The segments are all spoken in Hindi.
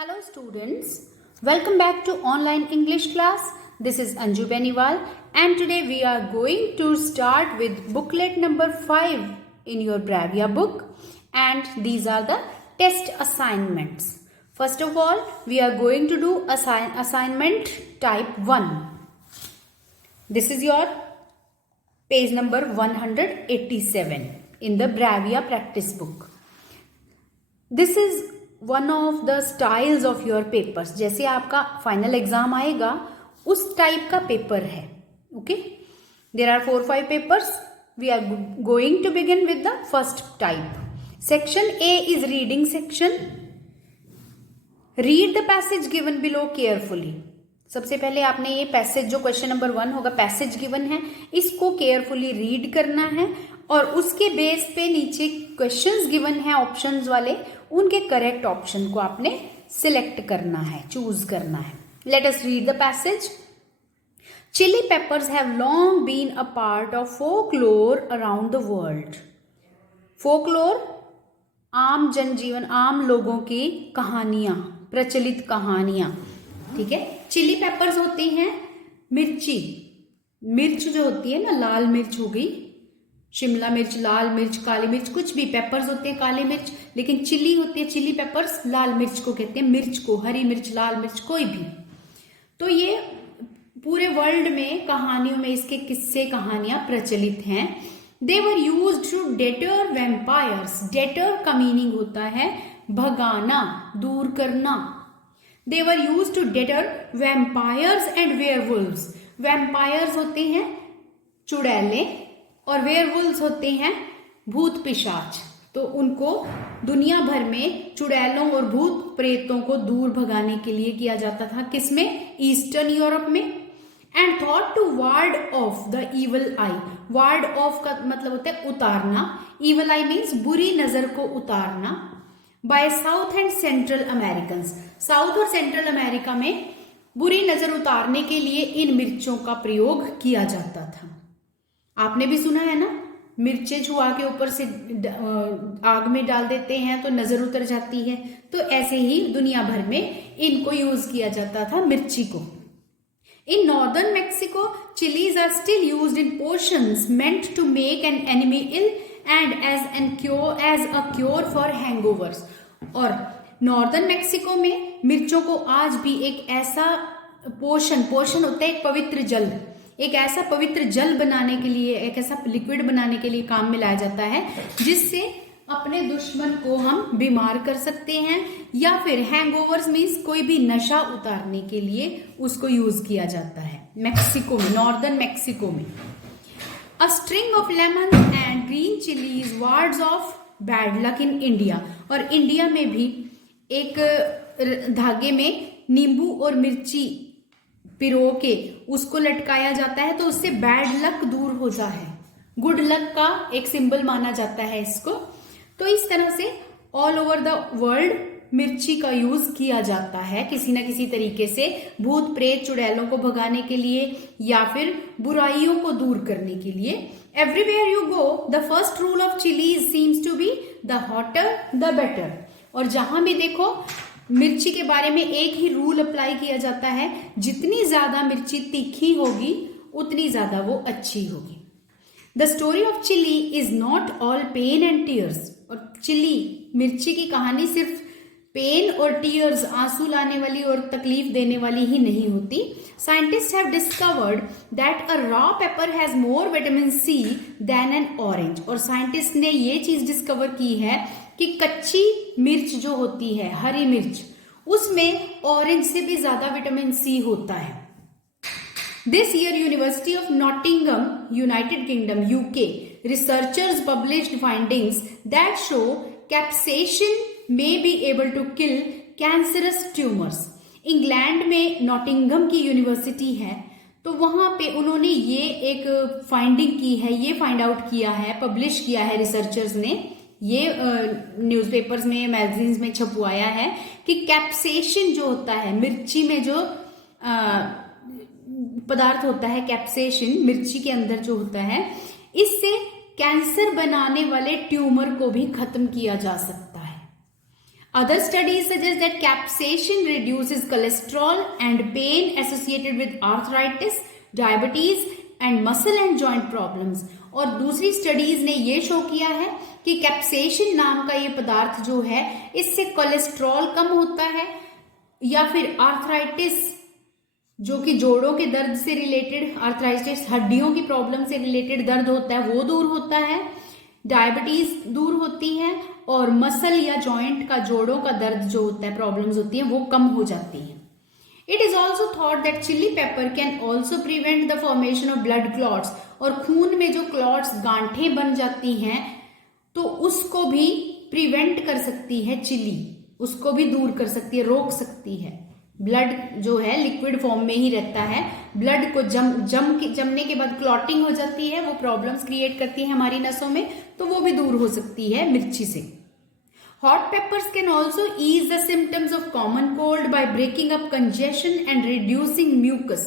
Hello students, welcome back to online English class. This is Anju Beniwal and today we are going to start with booklet number 5 in your Bravia book, and these are the test assignments. First of all, we are going to do assignment type 1. This is your page number 187 in the Bravia practice book. This is one of the styles of your papers. जैसे आपका फाइनल एग्जाम आएगा उस टाइप का पेपर है. Okay, there are 4-5 papers. We are going to begin with the first type. Section A is reading section. Read the passage given below carefully. सबसे पहले आपने ये पैसेज जो क्वेश्चन नंबर 1 होगा, पैसेज गिवन है, इसको केयरफुली रीड करना है और उसके बेस पे नीचे क्वेश्चंस गिवन है ऑप्शंस वाले, उनके करेक्ट ऑप्शन को आपने सिलेक्ट करना है, चूज करना है. Let us read the passage. Chili peppers have long been a part of folklore around the world. Folklore आम जनजीवन, आम लोगों की कहानियां, प्रचलित कहानियां. ठीक है. चिली पेपर्स होते हैं मिर्ची. मिर्च जो होती है ना, लाल मिर्च हो गई, शिमला मिर्च, लाल मिर्च, काली मिर्च, कुछ भी पेपर्स होते हैं काली मिर्च, लेकिन चिली होती है, चिली पेपर्स लाल मिर्च को कहते हैं, मिर्च को, हरी मिर्च, लाल मिर्च, कोई भी. तो ये पूरे वर्ल्ड में कहानियों में इसके किस्से कहानियां प्रचलित हैं. They were used to deter vampires. Deter का मीनिंग होता है भगाना, दूर करना. They were used to deter vampires and werewolves. Vampires होते हैं चुड़ैले और वेयरवुल्व्स होते हैं भूत पिशाच. तो उनको दुनिया भर में चुड़ैलों और भूत प्रेतों को दूर भगाने के लिए किया जाता था. किसमें? ईस्टर्न यूरोप में. And thought to ward off the evil eye. Ward off का मतलब होता है उतारना. इवल आई मीन्स बुरी नजर को उतारना. By south and central American. South और सेंट्रल अमेरिका में बुरी नजर उतारने के लिए इन मिर्चों का प्रयोग किया जाता था. आपने भी सुना है ना, मिर्चें छुआ के ऊपर से आग में डाल देते हैं तो नजर उतर जाती है. तो ऐसे ही दुनिया भर में इनको यूज किया जाता था, मिर्ची को. In northern Mexico chilies are still used in potions meant to make an enemy ill and as a cure for hangovers. और नॉर्दर्न मेक्सिको में मिर्चों को आज भी एक ऐसा पोषण होता है, एक पवित्र जल, एक ऐसा पवित्र जल बनाने के लिए, एक ऐसा लिक्विड बनाने के लिए काम में लाया जाता है, जिससे अपने दुश्मन को हम बीमार कर सकते हैं, या फिर हैंगओवर्स मीन्स कोई भी नशा उतारने के लिए उसको यूज किया जाता है. मेक्सिको में, नॉर्दर्न मेक्सिको में. A string of lemon and green chilies wards off bad luck in India. और इंडिया में भी एक धागे में नींबू और मिर्ची पिरो के उसको लटकाया जाता है, तो उससे बैड लक दूर होता है. गुड लक का एक सिंबल माना जाता है इसको. तो इस तरह से ऑल ओवर द वर्ल्ड मिर्ची का यूज किया जाता है किसी ना किसी तरीके से, भूत प्रेत चुड़ैलों को भगाने के लिए या फिर बुराइयों को दूर करने के लिए. Everywhere you go the first rule of chilies seems to be the hotter the better. और जहां भी देखो मिर्ची के बारे में एक ही रूल अप्लाई किया जाता है, जितनी ज्यादा मिर्ची तीखी होगी उतनी ज्यादा वो अच्छी होगी. The story of chili is not all pain and tears. और चिली, मिर्ची की कहानी सिर्फ पेन और टीयर्स, आंसू लाने वाली और तकलीफ देने वाली ही नहीं होती. Scientist have discovered that a raw pepper has more vitamin C than an orange. और साइंटिस्ट ने ये चीज डिस्कवर की है कि कच्ची मिर्च जो होती है, हरी मिर्च, उसमें ऑरेंज से भी ज्यादा विटामिन सी होता है. This year University of Nottingham, United Kingdom, UK, researchers published findings that show capsaicin may be able to kill cancerous tumors. England में नॉटिंगम की यूनिवर्सिटी है, तो वहां पे उन्होंने ये एक फाइंडिंग की है, ये फाइंड आउट किया है, पब्लिश किया है रिसर्चर्स ने, ये न्यूज़पेपर्स में, मैगजीन्स में छपवाया है कि कैप्सेशन जो होता है, मिर्ची में जो पदार्थ होता है, कैप्सेशन मिर्ची के अंदर जो होता है, इससे कैंसर बनाने वाले ट्यूमर को भी खत्म किया जा सकता है. Other studies suggest that capsaicin reduces cholesterol and pain associated with arthritis, diabetes and muscle and joint problems. और दूसरी स्टडीज ने ये शो किया है कि कैप्सेसिन नाम का ये पदार्थ जो है इससे कोलेस्ट्रॉल कम होता है, या फिर आर्थराइटिस जो कि जोड़ों के दर्द से रिलेटेड, आर्थराइटिस हड्डियों की प्रॉब्लम से रिलेटेड दर्द होता है वो दूर होता है, डायबिटीज दूर होती है और मसल या जॉइंट का जोड़ों का दर्द जो होता है प्रॉब्लम्स होती है वो कम हो जाती है. It is also thought that chili pepper can also prevent the formation of blood clots. और खून में जो क्लॉट्स गांठें बन जाती हैं तो उसको भी प्रिवेंट कर सकती है चिली, उसको भी दूर कर सकती है, रोक सकती है. ब्लड जो है लिक्विड फॉर्म में ही रहता है, ब्लड को जमने के बाद क्लॉटिंग हो जाती है, वो प्रॉब्लम्स क्रिएट करती है हमारी नसों में, तो वो भी दूर हो सकती है मिर्ची से. Hot peppers can also ease the symptoms of common cold by breaking up congestion and reducing mucus.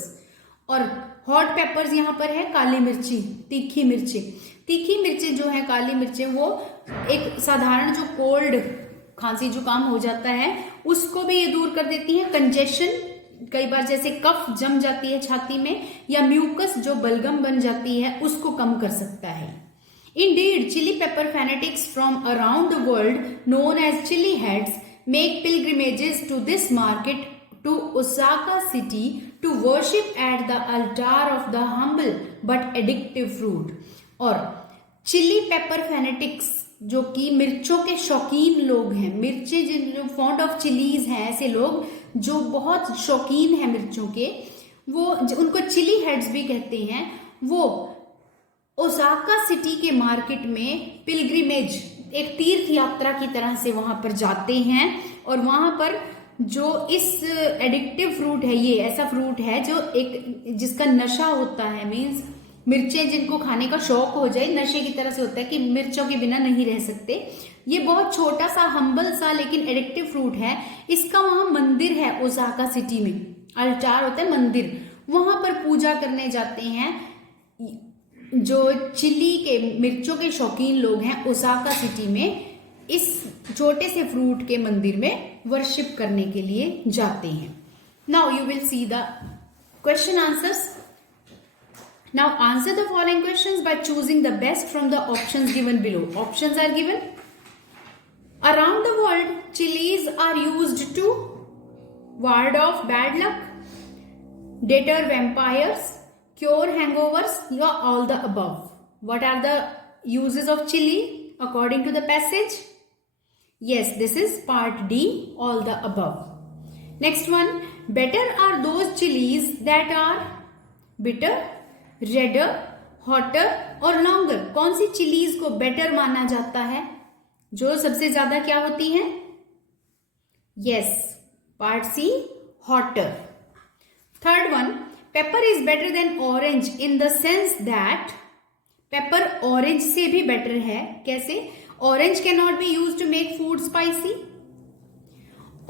और hot peppers यहाँ पर है काली मिर्ची, तीखी मिर्ची. तीखी मिर्ची जो है काली मिर्ची वो एक साधारण जो कोल्ड खांसी जुकाम हो जाता है उसको भी ये दूर कर देती है. कंजेशन, कई बार जैसे कफ जम जाती है छाती में, या म्यूकस जो बलगम बन जाती है उसको कम कर सकता है. Indeed, chili pepper fanatics from around the world, known as chili heads, make pilgrimages to this market to Osaka city to worship at the altar of the humble but addictive fruit. और चिली पेपर फैनेटिक्स जो कि मिर्चों के शौकीन लोग हैं, मिर्चे जिन फॉन्ड ऑफ चिलीज हैं, ऐसे लोग जो बहुत शौकीन हैं मिर्चों के, वो उनको चिली हेड्स भी कहते हैं, वो ओसाका सिटी के मार्केट में पिलग्रिमेज, एक तीर्थ यात्रा की तरह से वहां पर जाते हैं. और वहां पर जो इस एडिक्टिव फ्रूट है, ये ऐसा फ्रूट है जो एक जिसका नशा होता है, मीन्स मिर्चें जिनको खाने का शौक हो जाए, नशे की तरह से होता है कि मिर्चों के बिना नहीं रह सकते. ये बहुत छोटा सा हम्बल सा लेकिन एडिक्टिव फ्रूट है. इसका वहां मंदिर है ओसाका सिटी में, अल्टार होता है मंदिर, वहां पर पूजा करने जाते हैं जो चिली के मिर्चों के शौकीन लोग हैं. ओसाका सिटी में इस छोटे से फ्रूट के मंदिर में वर्शिप करने के लिए जाते हैं. Now you will see the question answers. Now answer the following questions by choosing the best from the options given below. Options are given. Around the world chilies are used to ward off bad luck, deter vampires, cure hangovers, or all the above. What are the uses of chili according to the passage? Yes, this is part D, all the above. Next one, better are those chilies that are bitter, redder, hotter or longer. कौन सी चिलीज को बेटर माना जाता है? जो सबसे ज्यादा क्या होती है? Yes, part C, hotter. Third one, pepper is better than orange in the sense that pepper orange से भी better है. कैसे? Orange cannot be used to make food spicy.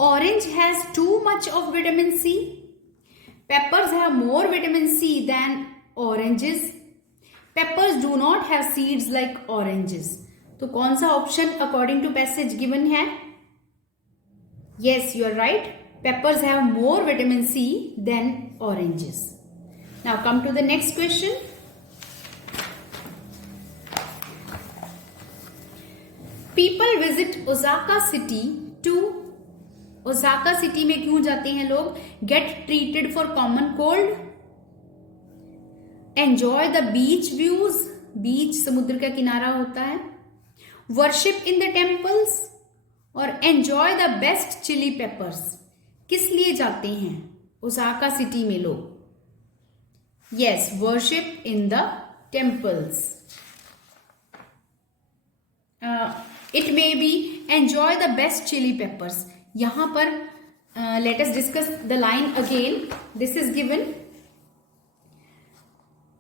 Orange has too much of vitamin C. Peppers have more vitamin C than oranges. Peppers do not have seeds like oranges. तो कौन सा option according to passage given है? Yes, you are right. Peppers have more vitamin C than oranges. Now come to the next question. People visit Osaka city to Osaka city में क्यों जाते हैं लोग? Get treated for common cold, enjoy the beach views, beach समुद्र का किनारा होता है, worship in the temples और enjoy the best chili peppers. किस लिए जाते हैं ओसाका सिटी में लोग? Yes, worship in the temples. It may be enjoy the best chili peppers. यहां पर let us discuss the line again. This is given.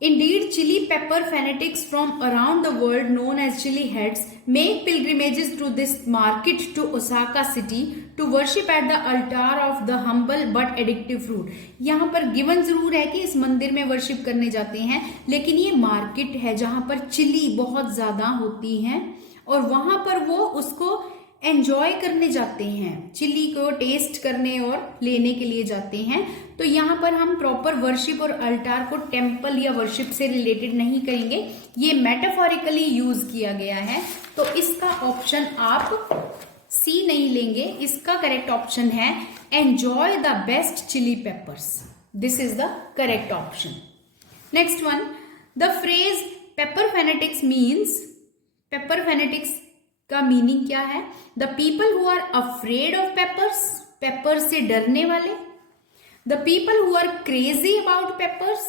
Indeed, chili pepper fanatics from around the world, known as chili heads, make pilgrimages to this market to Osaka city to worship at the altar of the humble but addictive fruit. यहाँ पर गिवन जरूर है कि इस मंदिर में वर्शिप करने जाते हैं, लेकिन ये मार्केट है जहां पर चिली बहुत ज्यादा होती है और वहां पर वो उसको एंजॉय करने जाते हैं, चिली को टेस्ट करने और लेने के लिए जाते हैं। तो यहाँ पर हम प्रॉपर वर्शिप और अल्टार को टेम्पल या वर्शिप से रिलेटेड नहीं करेंगे, ये मेटाफोरिकली यूज किया गया है। तो इसका ऑप्शन आप सी नहीं लेंगे, इसका करेक्ट ऑप्शन है enjoy the best chili peppers. This is the correct option. Next one, the phrase pepper fanatics means, pepper fanatics का मीनिंग क्या है? The people who are afraid of peppers, pepper से डरने वाले, the people who are crazy about peppers,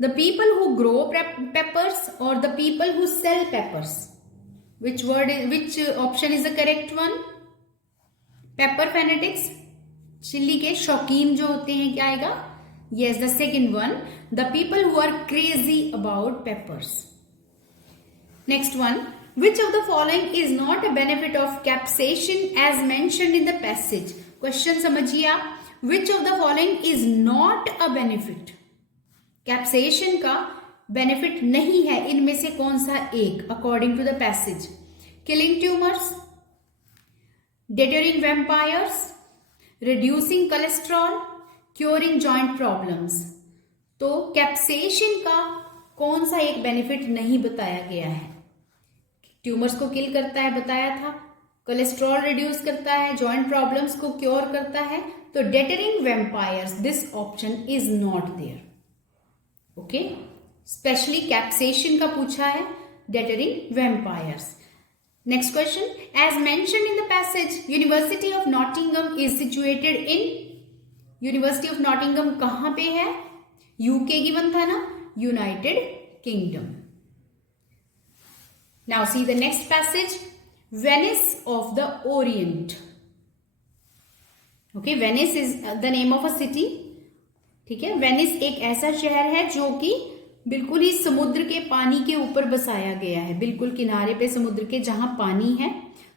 the people who grow peppers, और the people who sell peppers. Which option is the correct one? Pepper fanatics, chilli के शौकीन जो होते हैं, क्या आएगा? Yes, the second one, the people who are crazy about peppers. Next one, which of the following is not a benefit of capsaicin as mentioned in the passage? Question समझिए आप, which of the following is not a benefit? कैप्सेशन का बेनिफिट नहीं है, इनमें से कौन सा एक according to the passage? Killing tumours, deterring vampires, reducing cholesterol, curing joint problems. तो कैप्सेशन का कौन सा एक बेनिफिट नहीं बताया गया है? ट्यूमर्स को किल करता है, बताया था, कोलेस्ट्रॉल रिड्यूस करता है, जॉइंट प्रॉब्लम्स को क्योर करता है। तो deterring vampires, this option is not there. Okay, specially capsaicin का पूछा है, deterring vampires. Next question, as mentioned in the passage University of Nottingham is situated in, University of Nottingham कहां पे है? यूके गिवन था ना, United Kingdom. Now see the next passage, Venice of the Orient. Okay, Venice is the name of a city. ठीक है, वेनिस एक ऐसा शहर है जो कि बिल्कुल ही समुद्र के पानी के ऊपर बसाया गया है, बिल्कुल किनारे पे समुद्र के जहां पानी है।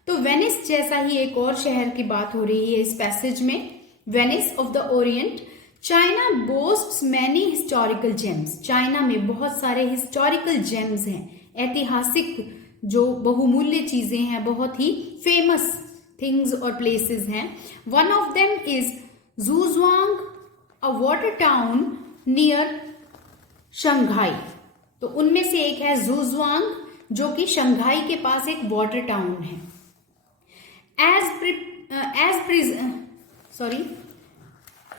तो वेनिस जैसा ही एक और शहर की बात हो रही है इस पैसेज में, Venice of the Orient. China बोस्ट्स many historical James, China में बहुत सारे हिस्टोरिकल जेम्स हैं, ऐतिहासिक जो बहुमूल्य चीजें हैं, बहुत ही फेमस थिंग्स और प्लेसेस हैं। One of them is Zhouzhuang, a water town near Shanghai. तो उनमें से एक है ज़ुज़ुआंग, जो कि शंघाई के पास एक वाटर टाउन है।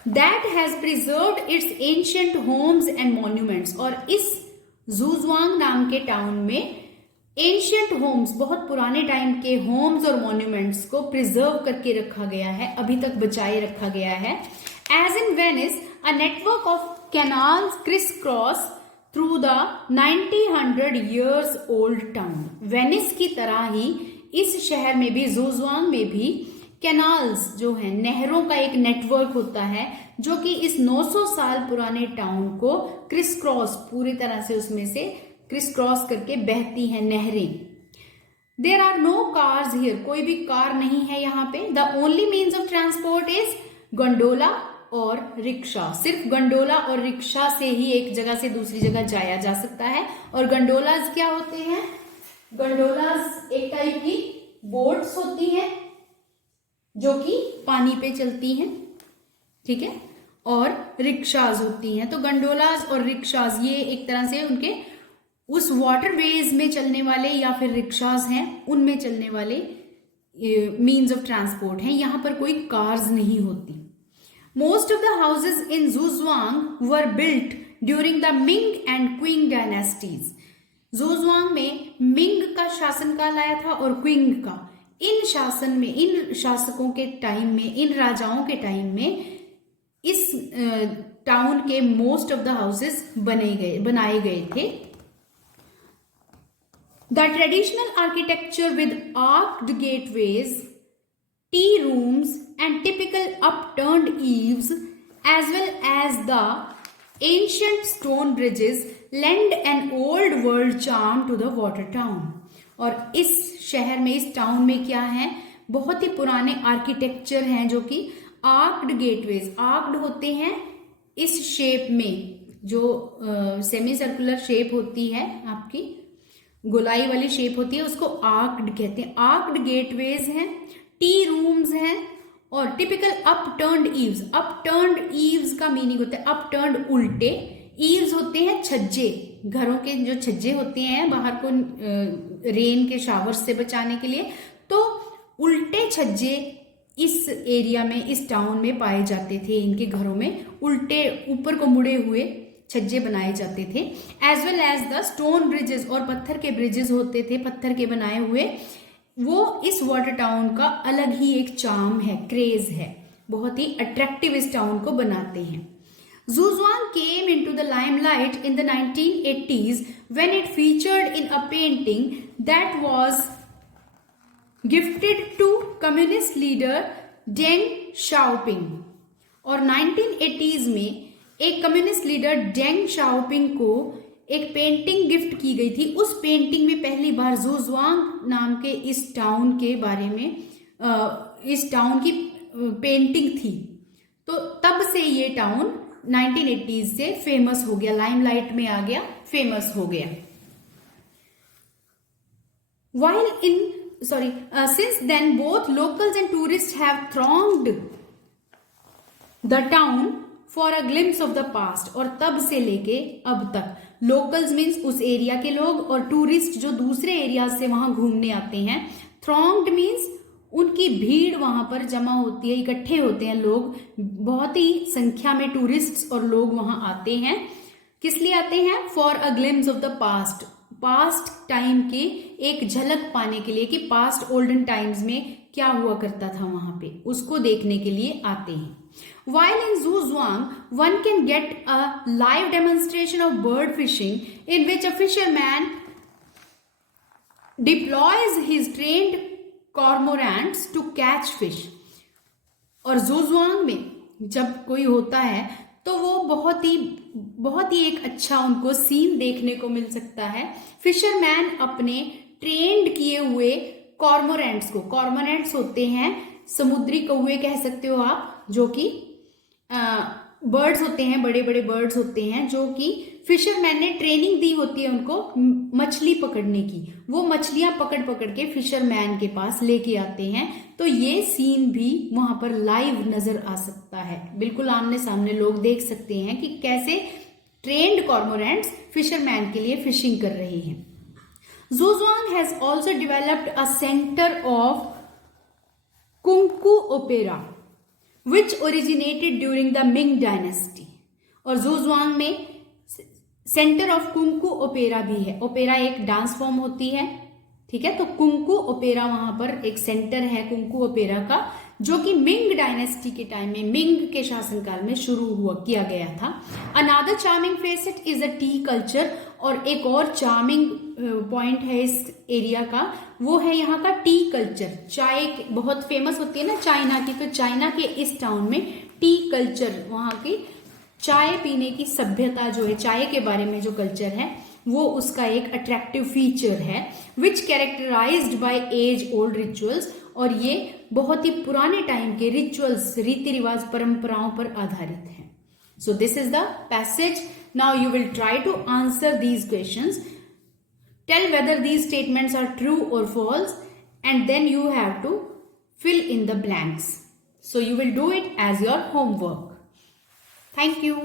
That has preserved it's ancient homes and monuments. और इस ज़ुज़ुआंग नाम के टाउन में एंशिएंट होम्स, बहुत पुराने टाइम के होम्स और मॉन्यूमेंट्स को प्रिजर्व करके रखा गया है, अभी तक बचाए रखा गया है। As in Venice, a network of canals crisscross through the 90 years old town. Venice की तरह ही इस शहर में भी, ज़ुज़ुआंग में भी कैनाल्स जो है, नहरों का एक नेटवर्क होता है जो कि इस 900 साल पुराने टाउन को क्रिस क्रॉस, पूरी तरह से उसमें से क्रिस क्रॉस करके बहती हैं नहरें। There are no cars here, कोई भी कार नहीं है यहाँ पे। The only means of transport is gondola और रिक्शा। सिर्फ गंडोला और रिक्शा से ही एक जगह से दूसरी जगह जाया जा सकता है। और गंडोलाज क्या होते हैं? गंडोलाज एक टाइप की बोट्स होती हैं जो कि पानी पे चलती हैं, ठीक है, और रिक्शाज होती हैं। तो गंडोलाज और रिक्शाज ये एक तरह से उनके उस वाटरवेज में चलने वाले या फिर रिक्शाज हैं, उनमें चलने वाले मीन्स ऑफ ट्रांसपोर्ट हैं। यहां पर कोई कार्स नहीं होती। Most of the houses in Zhouzhuang were built during the Ming and Qing dynasties. Zhouzhuang में मिंग का शासनकाल आया था और क्विंग का। इन शासन में, इन शासकों के टाइम में, इन राजाओं के टाइम में इस टाउन के मोस्ट ऑफ द हाउसेस बनाए गए थे। The traditional architecture with arched gateways, tea rooms and typical upturned eaves, as well as the ancient stone bridges lend an old world charm to the water town. और इस शहर में, इस टाउन में क्या है? बहुत ही पुराने आर्किटेक्चर हैं जो कि आर्क्ड गेटवेज, आर्क्ड होते हैं इस शेप में, जो सेमी सर्कुलर शेप होती है आपकी, गोलाई वाली शेप होती है उसको आर्क्ड कहते हैं। आर्क्ड गेटवेज हैं, टी रूम्स हैं और टिपिकल अपटर्न्ड ईव्स। अपटर्न्ड ईव्स का मीनिंग होता है अपटर्न्ड उल्टे, ईव्स होते हैं छज्जे, घरों के जो छज्जे होते हैं बाहर को रेन के शावर्स से बचाने के लिए, तो उल्टे छज्जे इस एरिया में, इस टाउन में पाए जाते थे। इनके घरों में उल्टे ऊपर को मुड़े हुए छज्जे बनाए जाते थे। As well as the stone bridges, और पत्थर के ब्रिजेस होते थे, पत्थर के बनाए हुए। वो इस वाटर टाउन का अलग ही एक चार्म है, क्रेज है, बहुत ही अट्रैक्टिव इस टाउन को बनाते हैं। Zhuozhuang came into the limelight in the 1980s when it featured in a painting that was gifted to communist leader Deng Xiaoping। और 1980s में एक कम्युनिस्ट लीडर डेंग शाओपिंग को एक पेंटिंग गिफ्ट की गई थी। उस पेंटिंग में पहली बार ज़ुओज़ुआंग नाम के इस टाउन के बारे में, इस टाउन की पेंटिंग थी। तो तब से ये टाउन 1980s से फेमस हो गया, लाइमलाइट में आ गया, फेमस हो गया। Since then both locals and tourists have thronged the town for a glimpse of the past। और तब से लेके अब तक लोकल्स मीन्स उस एरिया के लोग और टूरिस्ट जो दूसरे एरिया से वहां घूमने आते हैं। thronged मीन्स उनकी भीड़ वहां पर जमा होती है, इकट्ठे होते हैं लोग, बहुत ही संख्या में टूरिस्ट्स और लोग वहां आते हैं। किस लिए आते हैं? For a glimpse of the past, past time की एक झलक पाने के लिए कि पास्ट ओल्डन टाइम्स में क्या हुआ करता था वहां पे, उसको देखने के लिए आते हैं। While in Zhuozhuang, one can get a live demonstration of bird fishing in which a fisherman deploys his trained cormorants to catch fish। और ज़ुओज़ुआंग में जब कोई होता है तो वो बहुत ही एक अच्छा उनको सीन देखने को मिल सकता है। फिशरमैन अपने ट्रेंड किए हुए कॉर्मोरेंट्स को, कॉर्मोरेंट्स होते हैं समुद्री कौवे कह सकते हो आप, जो कि बर्ड्स होते हैं, बड़े बड़े बर्ड्स होते हैं जो कि फिशरमैन ने ट्रेनिंग दी होती है उनको मछली पकड़ने की। वो मछलियां पकड़ पकड़ के फिशरमैन के पास लेके आते हैं। तो ये सीन भी वहां पर लाइव नजर आ सकता है, बिल्कुल आमने सामने लोग देख सकते हैं कि कैसे ट्रेंड कॉर्मोरेंट्स फिशरमैन के लिए फिशिंग कर रहे हैं। Zhouzhuang has also developed a centre of Kunqu opera which originated during the Ming dynasty। और ज़ुओज़ुआंग में सेंटर ऑफ कुंकू ओपेरा भी है। ओपेरा एक डांस फॉर्म होती है, ठीक है, तो कुंकू ओपेरा वहां पर एक सेंटर है कुंकू ओपेरा का, जो कि मिंग डायनेस्टी के टाइम में, मिंग के शासनकाल में शुरू किया गया था। Another charming facet is a tea culture. और एक और चार्मिंग पॉइंट है इस एरिया का, वो है यहाँ का टी कल्चर। चाय बहुत फेमस होती है ना चाइना की, तो चाइना के इस टाउन में टी कल्चर, वहाँ की चाय पीने की सभ्यता जो है, चाय के बारे में जो कल्चर है, वो उसका एक अट्रैक्टिव फीचर है। Which characterised by age old rituals. और ये बहुत ही पुराने टाइम के रिचुअल्स, रीति रिवाज, परंपराओं पर आधारित है। So this is the passage. Now you will try to answer these questions, tell whether these statements are true or false, and then you have to fill in the blanks. So you will do it as your homework. Thank you.